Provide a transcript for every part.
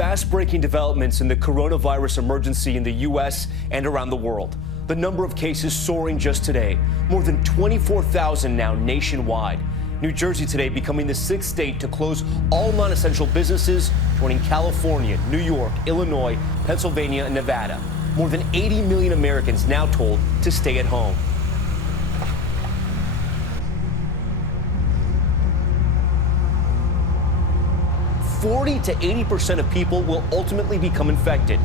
fast-breaking developments in the coronavirus emergency in the U.S. and around the world. The number of cases soaring just today, more than 24,000 now nationwide. New Jersey today becoming the 6th state to close all non-essential businesses, joining California, New York, Illinois, Pennsylvania, and Nevada. More than 80 million Americans now told to stay at home. "40 to 80% of people will ultimately become infected."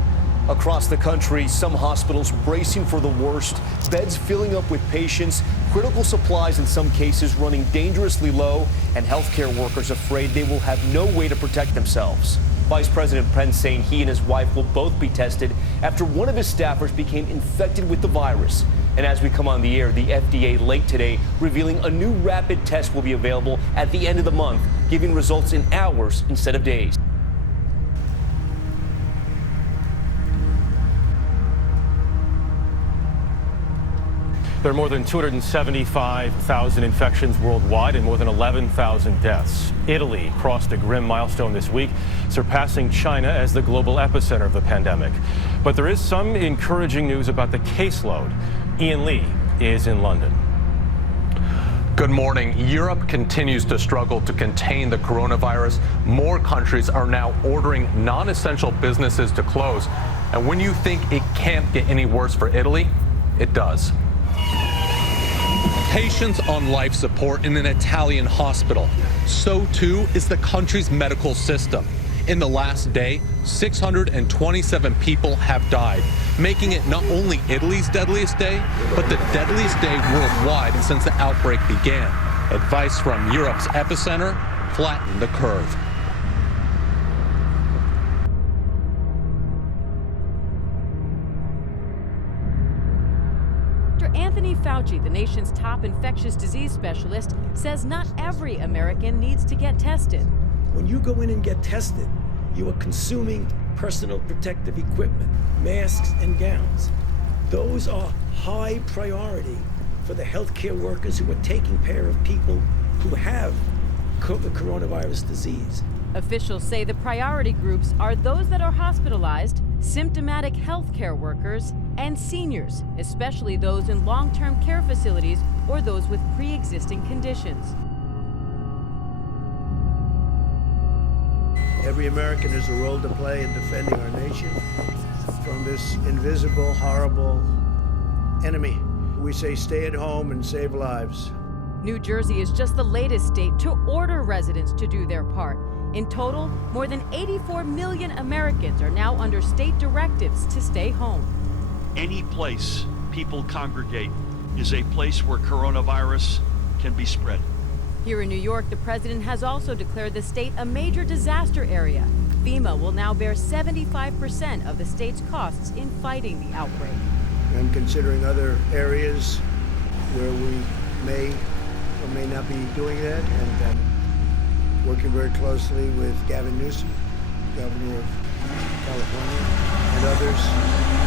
Across the country, some hospitals bracing for the worst, beds filling up with patients, critical supplies in some cases running dangerously low, and healthcare workers afraid they will have no way to protect themselves. Vice President Pence saying he and his wife will both be tested after one of his staffers became infected with the virus. And as we come on the air, the FDA late today revealing a new rapid test will be available at the end of the month, giving results in hours instead of days. There are more than 275,000 infections worldwide and more than 11,000 deaths. Italy crossed a grim milestone this week, surpassing China as the global epicenter of the pandemic. But there is some encouraging news about the caseload. Ian Lee is in London. Good morning. Europe continues to struggle to contain the coronavirus. More countries are now ordering non-essential businesses to close. And when you think it can't get any worse for Italy, it does. Patients on life support in an Italian hospital. So too is the country's medical system. In the last day, 627 people have died, making it not only Italy's deadliest day, but the deadliest day worldwide since the outbreak began. Advice from Europe's epicenter: flatten the curve. Anthony Fauci, the nation's top infectious disease specialist, says not every American needs to get tested. When you go in and get tested, you are consuming personal protective equipment, masks and gowns. Those are high priority for the healthcare workers who are taking care of people who have the coronavirus disease. Officials say the priority groups are those that are hospitalized, symptomatic healthcare workers, and seniors, especially those in long-term care facilities or those with pre-existing conditions. Every American has a role to play in defending our nation from this invisible, horrible enemy. We say stay at home and save lives. New Jersey is just the latest state to order residents to do their part. In total, more than 84 million Americans are now under state directives to stay home. Any place people congregate is a place where coronavirus can be spread. Here in New York, the president has also declared the state a major disaster area. FEMA will now bear 75% of the state's costs in fighting the outbreak. I'm considering other areas where we may or may not be doing that, and working very closely with Gavin Newsom, governor of California, and others.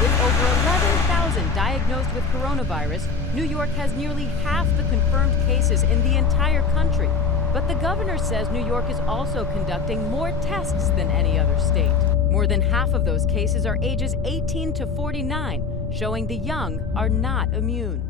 With over 11,000 diagnosed with coronavirus, New York has nearly half the confirmed cases in the entire country. But the governor says New York is also conducting more tests than any other state. More than half of those cases are ages 18 to 49, showing the young are not immune.